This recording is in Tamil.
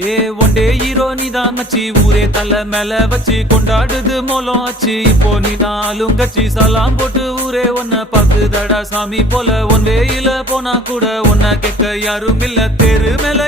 ஏ ஒண்டே ஹீரோ நீதான் மச்சி ஊரே தலை மேல வச்சு கொண்டாடுது மோலம் ஆச்சு இப்போ நீ நாளும் கட்சி சலாம் போட்டு ஊரே ஒன்ன பாக்குதடா சாமி போல ஒன் வேயில போனா கூட ஒன்ன கேட்க யாரும் இல்ல தெரு மேல